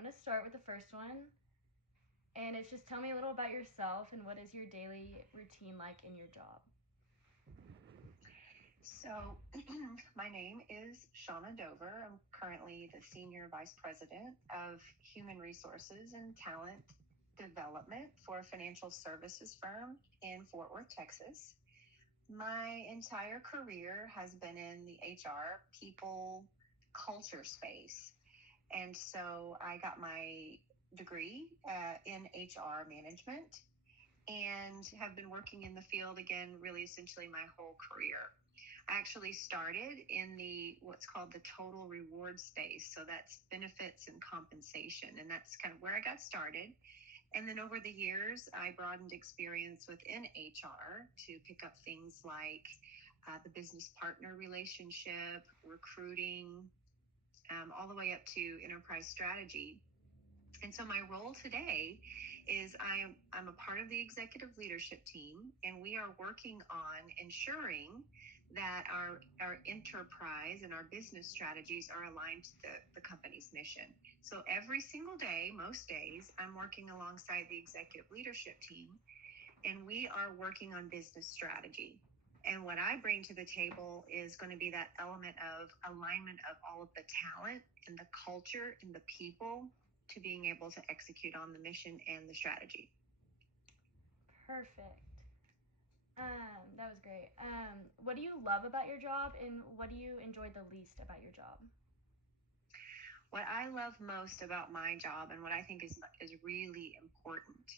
I'm going to start with the first one. And it's just tell me a little about yourself and what is your daily routine like in your job? So, my name is Shauna Dover. I'm currently the Senior Vice President of Human Resources and Talent Development for a financial services firm in Fort Worth, Texas. My entire career has been in the HR, people, culture space. And so I got my degree in HR management and have been working in the field again, really essentially my whole career. I actually started in the what's called the total reward space. So that's benefits and compensation. And that's kind of where I got started. And then over the years, I broadened experience within HR to pick up things like the business partner relationship, recruiting, all the way up to enterprise strategy. And so my role today is I'm a part of the executive leadership team, and we are working on ensuring that our enterprise and our business strategies are aligned to the company's mission. So every single day, most days, I'm working alongside the executive leadership team, and we are working on business strategy. And what I bring to the table is going to be that element of alignment of all of the talent and the culture and the people to being able to execute on the mission and the strategy. Perfect. That was great. What do you love about your job and what do you enjoy the least about your job? What I love most about my job and what I think is really important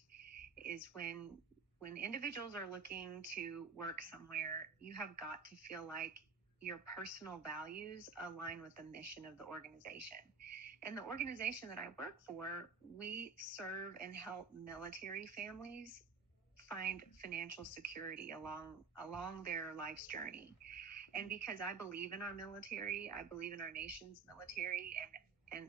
is when individuals are looking to work somewhere, you have got to feel like your personal values align with the mission of the organization. And the organization that I work for, we serve and help military families find financial security along their life's journey. And because I believe in our military, I believe in our nation's military, and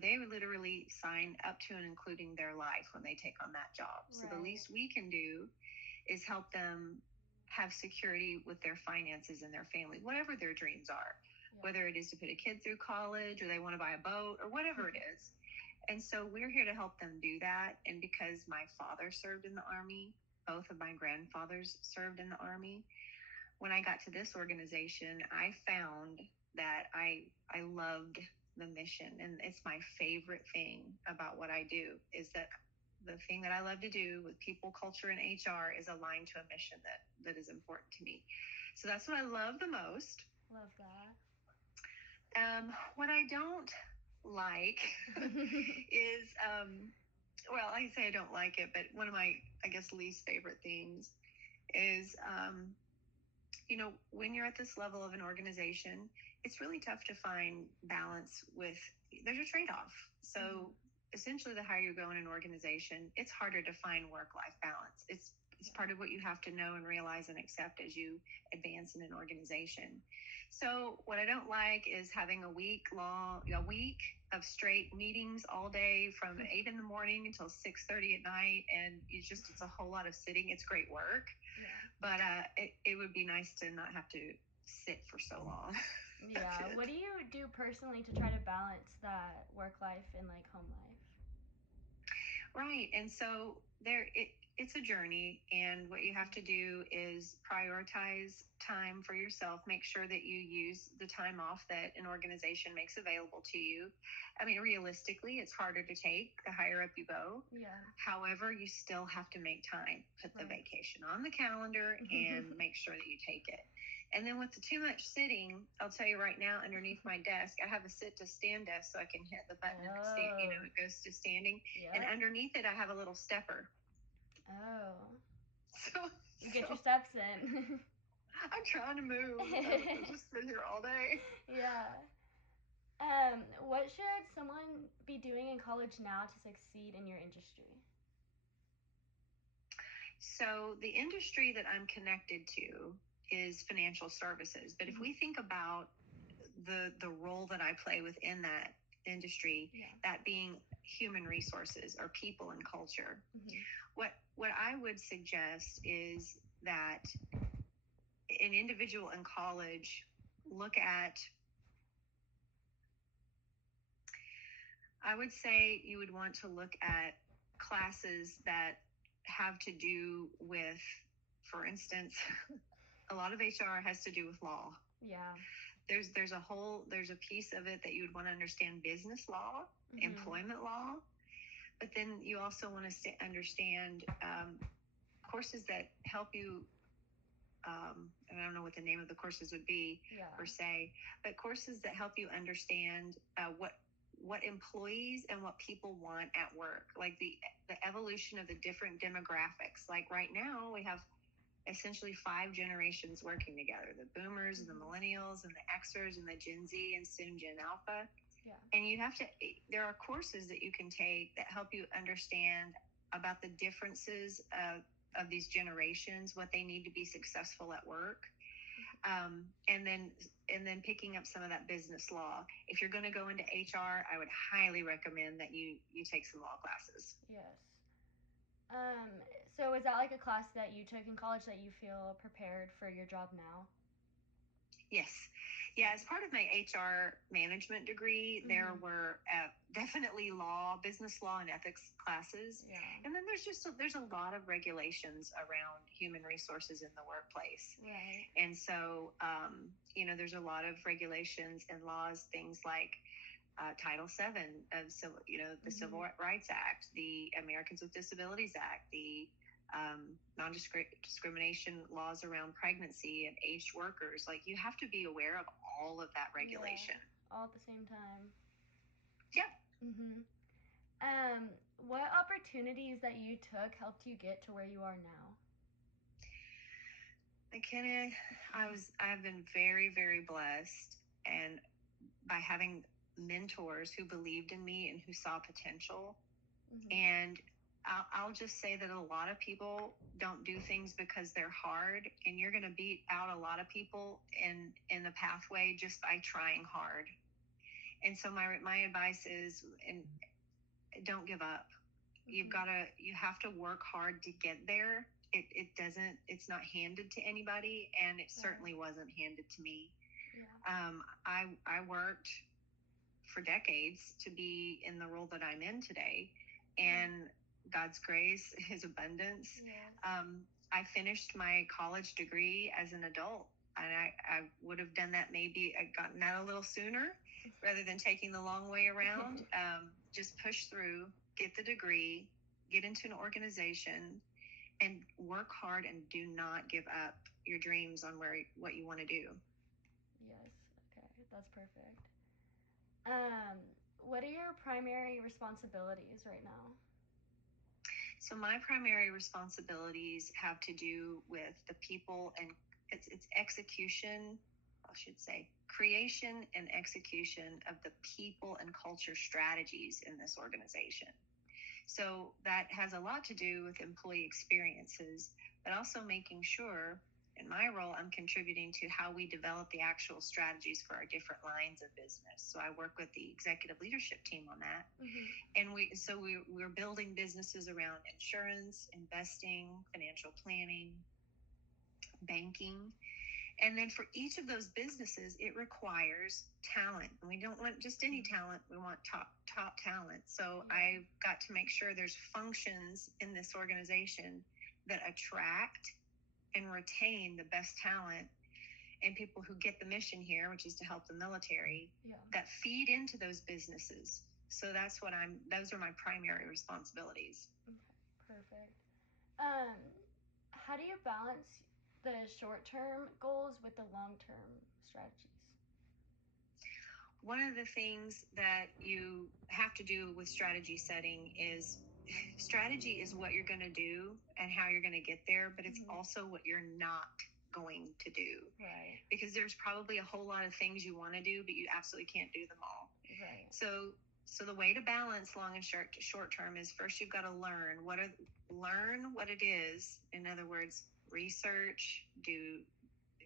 they would literally sign up to and including their life when they take on that job. Right. So the least we can do is help them have security with their finances and their family, whatever their dreams are, whether it is to put a kid through college or they want to buy a boat or whatever it is. And so we're here to help them do that. And because my father served in the Army, both of my grandfathers served in the Army, when I got to this organization, I found that I loved the mission. And it's my favorite thing about what I do is that the thing that I love to do with people, culture, and HR is aligned to a mission that is important to me. So that's what I love the most. Love that. What I don't like is, well, I say I don't like it, but one of my, I guess, least favorite things is, when you're at this level of an organization, it's really tough to find balance with, there's a trade-off. So essentially the higher you go in an organization, it's harder to find work-life balance. It's part of what you have to know and realize and accept as you advance in an organization. So what I don't like is having a week of straight meetings all day from 8 in the morning until 6:30 at night. And it's a whole lot of sitting. It's great work, but it would be nice to not have to sit for so long. Yeah. What do you do personally to try to balance that work life and like home life? Right. And so it's a journey, and what you have to do is prioritize time for yourself. Make sure that you use the time off that an organization makes available to you. I mean, realistically, it's harder to take the higher up you go. Yeah. However, you still have to make time, put the vacation on the calendar, and make sure that you take it. And then with the too much sitting, I'll tell you right now, underneath my desk, I have a sit to stand desk so I can hit the button and it goes to standing. Yep. And underneath it, I have a little stepper. Oh. So you get your steps in. I'm trying to move. I just sit here all day. Yeah. What should someone be doing in college now to succeed in your industry? So the industry that I'm connected to is financial services. But if we think about the role that I play within that industry, that being human resources or people and culture, what I would suggest is that an individual in college look at I would say you would want to look at classes that have to do with, for instance, a lot of HR has to do with law. Yeah. There's a piece of it that you would want to understand business law, employment law, but then you also want to understand courses that help you. And I don't know what the name of the courses would be per se, but courses that help you understand what employees and what people want at work, like the evolution of the different demographics. Like right now, we have essentially 5 generations working together: the boomers and the millennials and the Xers and the Gen Z and soon Gen Alpha. Yeah. And there are courses that you can take that help you understand about the differences of these generations, what they need to be successful at work. And then picking up some of that business law. If you're going to go into HR, I would highly recommend that you take some law classes. Yes. So is that like a class that you took in college that you feel prepared for your job now? Yes. Yeah, as part of my HR management degree, there were definitely business law and ethics classes. Yeah. And then there's a lot of regulations around human resources in the workplace. Right. And so, there's a lot of regulations and laws, things like Title VII of the Civil Rights Act, the Americans with Disabilities Act, the non-discrimination laws around pregnancy and aged workers. Like, you have to be aware of all of that regulation. Yeah, all at the same time. Yep. What opportunities that you took helped you get to where you are now? McKenna, I've been very, very blessed, and by having mentors who believed in me and who saw potential. And I'll just say that a lot of people don't do things because they're hard, and you're going to beat out a lot of people in the pathway just by trying hard. And so my advice is, and don't give up. You have to work hard to get there. It's not handed to anybody, and it certainly wasn't handed to me. Yeah. I worked for decades to be in the role that I'm in today, and God's grace, His abundance. Yes. I finished my college degree as an adult, and I would have done that, maybe I'd gotten that a little sooner rather than taking the long way around. Just push through, get the degree, get into an organization, and work hard, and do not give up your dreams on what you want to do. Yes. Okay. That's perfect. What are your primary responsibilities right now? So my primary responsibilities have to do with the people, and it's execution, I should say, creation and execution of the people and culture strategies in this organization. So that has a lot to do with employee experiences, but also making sure, in my role, I'm contributing to how we develop the actual strategies for our different lines of business. So I work with the executive leadership team on that. And we're building businesses around insurance, investing, financial planning, banking. And then for each of those businesses, it requires talent. And we don't want just any talent. We want top talent. So I've got to make sure there's functions in this organization that attract and retain the best talent, and people who get the mission here, which is to help the military, that feed into those businesses. So those are my primary responsibilities. Okay, perfect. How do you balance the short-term goals with the long-term strategies? One of the things that you have to do with strategy setting is, strategy is what you're going to do and how you're going to get there, but it's also what you're not going to do. Right. Because there's probably a whole lot of things you want to do, but you absolutely can't do them all. Right. So the way to balance long and short term is, first you've got to learn what it is. In other words, research, do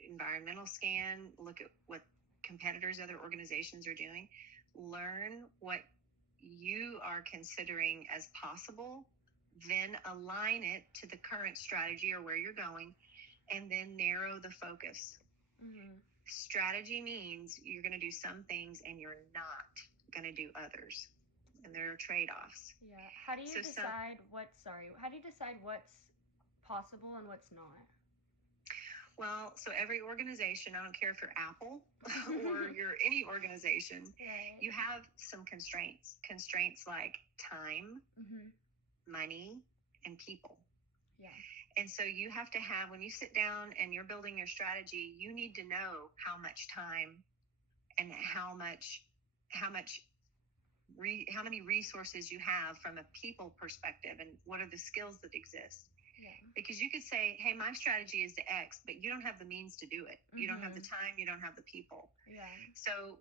environmental scan, look at what competitors, other organizations are doing, learn what you are considering as possible, then align it to the current strategy or where you're going, and then narrow the focus. Strategy means you're going to do some things and you're not going to do others. and there are trade-offs. Yeah. How do you So some decide how do you decide what's possible and what's not? Well, so every organization, I don't care if you're Apple or you're any organization, Right. you have some constraints. Constraints like time, Mhm. money, and people. Yeah. And so you have to have, when you sit down and you're building your strategy, you need to know how much time and how many resources you have from a people perspective, and what are the skills that exist. Yeah. Because you could say, hey, my strategy is to X, but you don't have the means to do it. You don't have the Mhm. time, you don't have the people. Yeah. So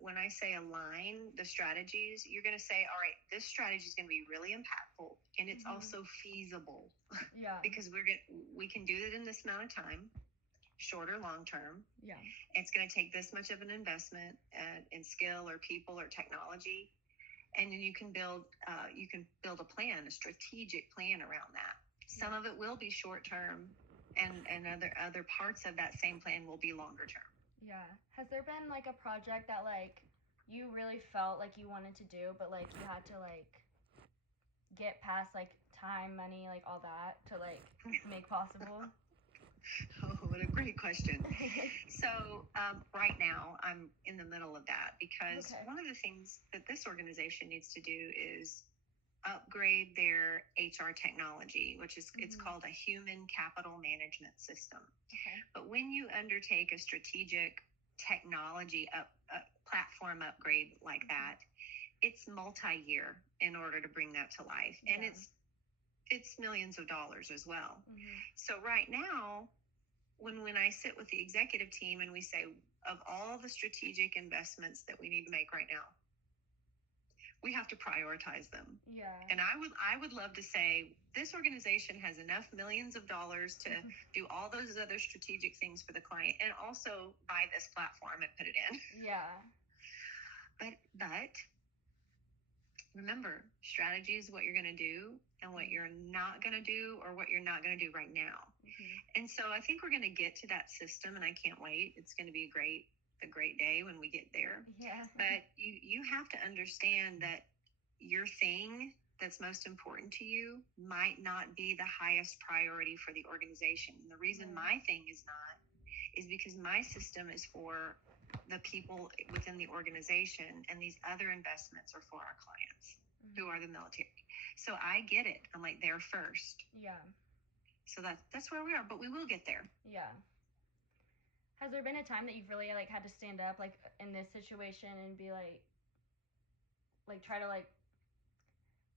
when I say align the strategies, you're going to say, all right, this strategy is going to be really impactful, and it's Mhm. also feasible Yeah. because we can do it in this amount of time, short or long term. Yeah. It's going to take this much of an investment in skill or people or technology, and then you can build a plan, a strategic plan around that. Some of it will be short term, and other parts of that same plan will be longer term. Yeah. Has there been like a project that like you really felt like you wanted to do, but like you had to like get past like time, money, like all that to like make possible? Oh, what a great question. So right now I'm in the middle of that because Okay. one of the things that this organization needs to do is upgrade their HR technology, which is it's called a human capital management system. Okay. But when you undertake a strategic technology platform upgrade like that, it's multi-year in order to bring that to life, and it's millions of dollars as well. So right now, when I sit with the executive team and we say, of all the strategic investments that we need to make right now, we have to prioritize them. Yeah. And I would love to say this organization has enough millions of dollars to do all those other strategic things for the client and also buy this platform and put it in. Yeah. But remember, strategy is what you're going to do and what you're not going to do, or what you're not going to do right now. And so I think we're going to get to that system, and I can't wait. It's going to be a great day when we get there. Yeah. But you have to understand that your thing that's most important to you might not be the highest priority for the organization. And the reason my thing is not is because my system is for the people within the organization, and these other investments are for our clients who are the military. So I get it. I'm like, they're first. Yeah. So that's where we are, but we will get there. Yeah. Has there been a time that you've really like had to stand up like in this situation and be like try to like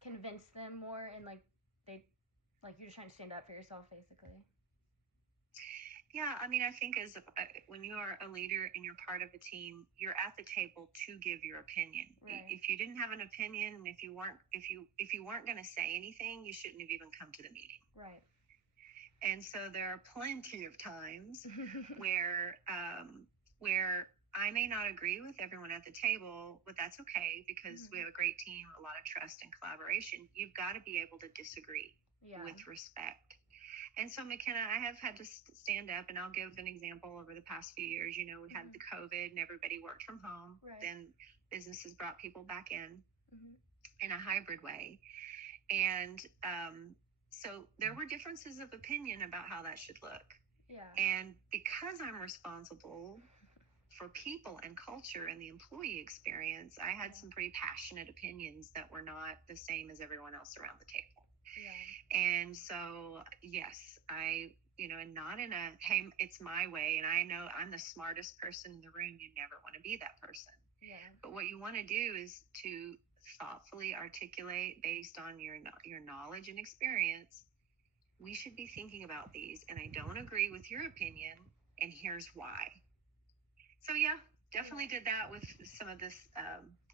convince them more, and like they like you're just trying to stand up for yourself basically? Yeah, I mean, I think when you are a leader and you're part of a team, you're at the table to give your opinion. Right. If you didn't have an opinion, and if you weren't going to say anything, you shouldn't have even come to the meeting. Right. And so there are plenty of times where I may not agree with everyone at the table, but that's okay because we have a great team, a lot of trust and collaboration. You've got to be able to disagree with respect. And so, McKenna, I have had to stand up, and I'll give an example. Over the past few years, we had the COVID and everybody worked from home. Right. Then businesses brought people back in a hybrid way. And so there were differences of opinion about how that should look. Yeah. And because I'm responsible for people and culture and the employee experience, I had some pretty passionate opinions that were not the same as everyone else around the table. Yeah. And so, yes, and not in a, hey, it's my way, and I know I'm the smartest person in the room. You never want to be that person. Yeah. But what you want to do is to thoughtfully articulate based on your knowledge and experience. We should be thinking about these, and I don't agree with your opinion, and here's why. So yeah, definitely did that with some of this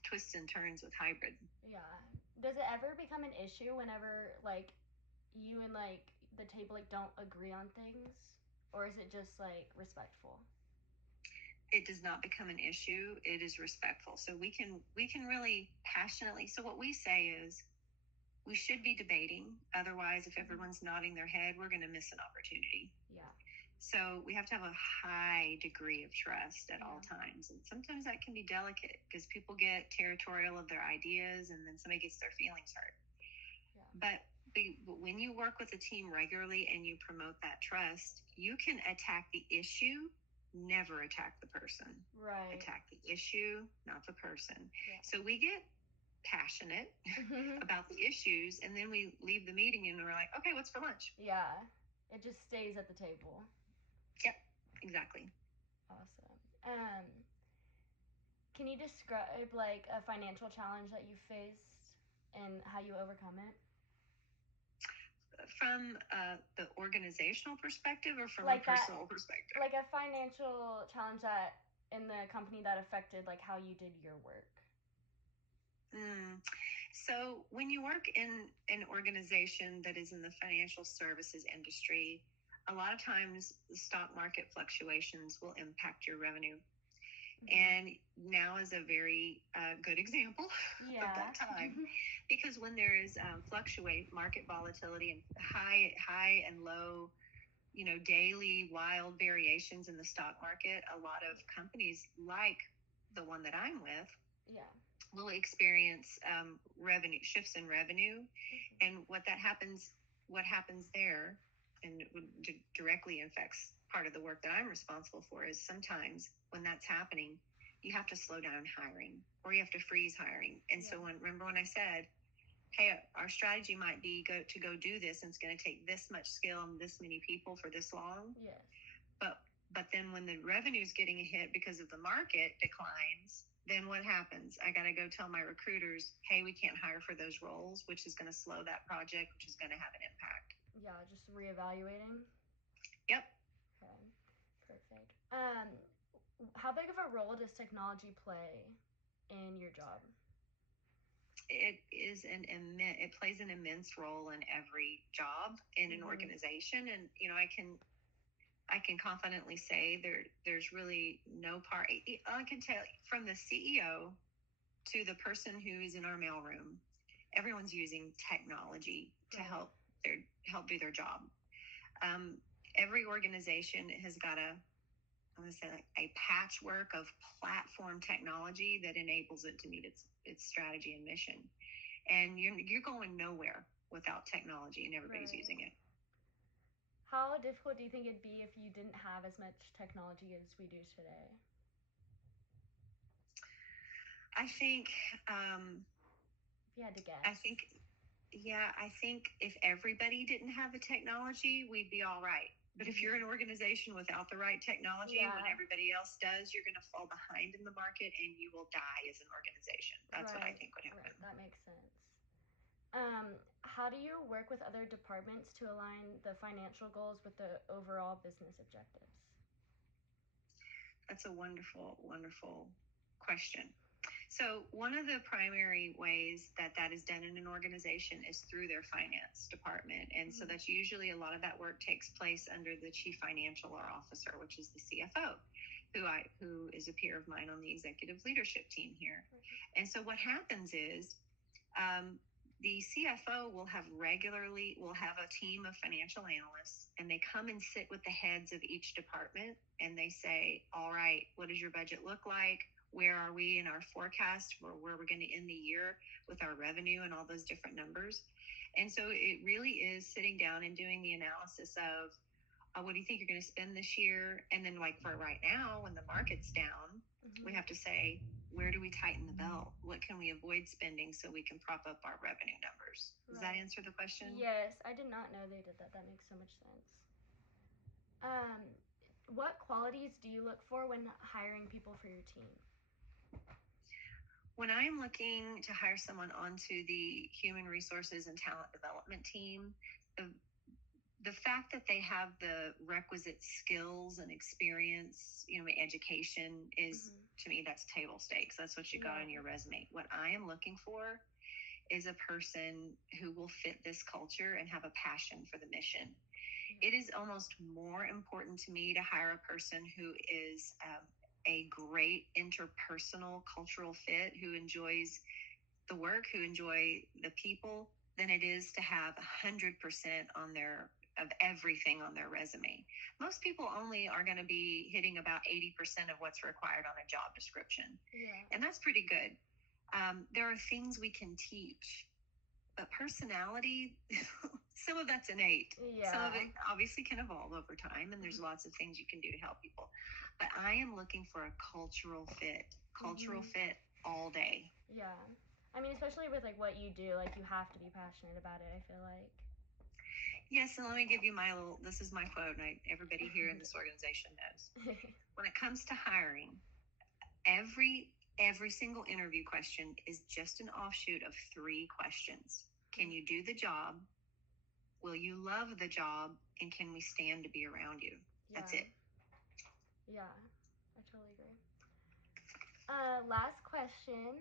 twists and turns with hybrid. Yeah. Does it ever become an issue whenever like you and like the table like don't agree on things, or is it just like respectful? It does not become an issue. It is respectful. So we can really passionately. So what we say is, we should be debating. Otherwise, if everyone's nodding their head, we're going to miss an opportunity. Yeah. So we have to have a high degree of trust at all times. And sometimes that can be delicate because people get territorial of their ideas and then somebody gets their feelings hurt. Yeah. But when you work with a team regularly and you promote that trust, you can attack the issue, never attack the person. Right. Attack the issue, not the person. Yeah. So we get passionate about the issues, and then we leave the meeting and we're like, okay, what's for lunch? Yeah. It just stays at the table. Yep, exactly. Awesome. Can you describe like a financial challenge that you faced and how you overcome it? From the organizational perspective or from like a personal perspective? Like a financial challenge that in the company that affected like how you did your work. So when you work in an organization that is in the financial services industry, a lot of times the stock market fluctuations will impact your revenue. And now is a very good example of that time, because when there is market volatility and high and low, daily wild variations in the stock market, a lot of companies like the one that I'm with will experience revenue shifts in revenue. And what happens there, and directly affects part of the work that I'm responsible for, is sometimes when that's happening, you have to slow down hiring or you have to freeze hiring. And so remember when I said, hey, our strategy might be to go do this, and it's going to take this much skill and this many people for this long. Yes. But then when the revenue is getting a hit because of the market declines, then what happens? I got to go tell my recruiters, hey, we can't hire for those roles, which is going to slow that project, which is going to have an impact. Yeah, just reevaluating. Yep. Okay, perfect. How big of a role does technology play in your job? It plays an immense role in every job in an organization, and I can confidently say there's really no part. I can tell you, from the CEO to the person who is in our mailroom, everyone's using technology to help do their job. Every organization has got a patchwork of platform technology that enables it to meet its strategy and mission. And you're going nowhere without technology, and everybody's using it. How difficult do you think it'd be if you didn't have as much technology as we do today? I think, if you had to guess. I think if everybody didn't have the technology, we'd be all right. But if you're an organization without the right technology, when everybody else does, you're going to fall behind in the market and you will die as an organization. That's what I think would happen. That makes sense. How do you work with other departments to align the financial goals with the overall business objectives? That's a wonderful, wonderful question. So one of the primary ways that is done in an organization is through their finance department. And so that's usually, a lot of that work takes place under the chief financial officer, which is the CFO, who is a peer of mine on the executive leadership team here. And so what happens is, the CFO will have a team of financial analysts, and they come and sit with the heads of each department, and they say, all right, what does your budget look like? Where are we in our forecast, or where we're going to end the year with our revenue and all those different numbers? And so it really is sitting down and doing the analysis of what do you think you're going to spend this year? And then, like, for right now, when the market's down, we have to say, where do we tighten the belt? What can we avoid spending so we can prop up our revenue numbers? Does that answer the question? Yes, I did not know they did that. That makes so much sense. What qualities do you look for when hiring people for your team? When I'm looking to hire someone onto the human resources and talent development team, the fact that they have the requisite skills and experience, education is, to me, that's table stakes. That's what you got on your resume. What I am looking for is a person who will fit this culture and have a passion for the mission. It is almost more important to me to hire a person who is a great interpersonal cultural fit, who enjoys the work, who enjoy the people, than it is to have 100% on their of everything on their resume. Most people only are going to be hitting about 80% of what's required on a job description. Yeah. And that's pretty good. There are things we can teach, but personality, some of that's innate. Yeah. Some of it obviously can evolve over time, and there's lots of things you can do to help people. But I am looking for a cultural fit all day. Yeah. I mean, especially with like what you do, like you have to be passionate about it, I feel like. Yes, and let me give you this is my quote, and everybody here in this organization knows. When it comes to hiring, every single interview question is just an offshoot of 3 questions. Can you do the job? Will you love the job? And can we stand to be around you? That's it. Yeah, I totally agree. Last question.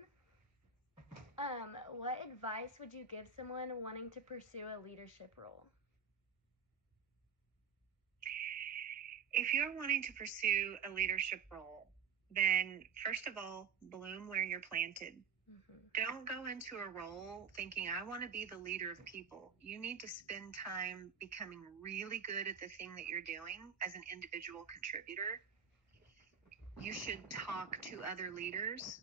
What advice would you give someone wanting to pursue a leadership role? If you're wanting to pursue a leadership role, then first of all, bloom where you're planted. Don't go into a role thinking, I want to be the leader of people. You need to spend time becoming really good at the thing that you're doing as an individual contributor. You should talk to other leaders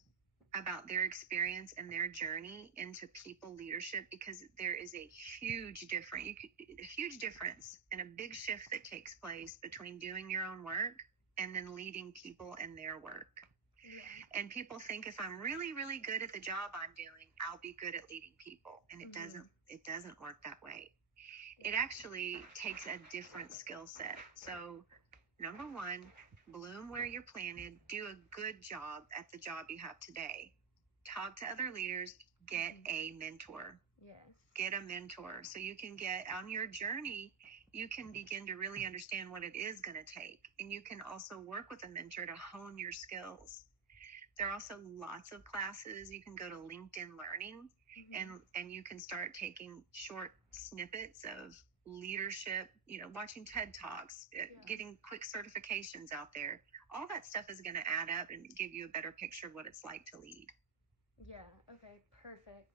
about their experience and their journey into people leadership, because there is a huge difference and a big shift that takes place between doing your own work and then leading people in their work. Yeah. And people think if I'm really, really good at the job I'm doing, I'll be good at leading people. And it doesn't work that way. It actually takes a different skill set. So number 1, bloom where you're planted, do a good job at the job you have today. Talk to other leaders, get a mentor. Yes. Get a mentor so you can get on your journey. You can begin to really understand what it is going to take. And you can also work with a mentor to hone your skills. There are also lots of classes. You can go to LinkedIn Learning and you can start taking short snippets of leadership, watching TED Talks, getting quick certifications out there. All that stuff is going to add up and give you a better picture of what it's like to lead. Yeah. Okay. Perfect.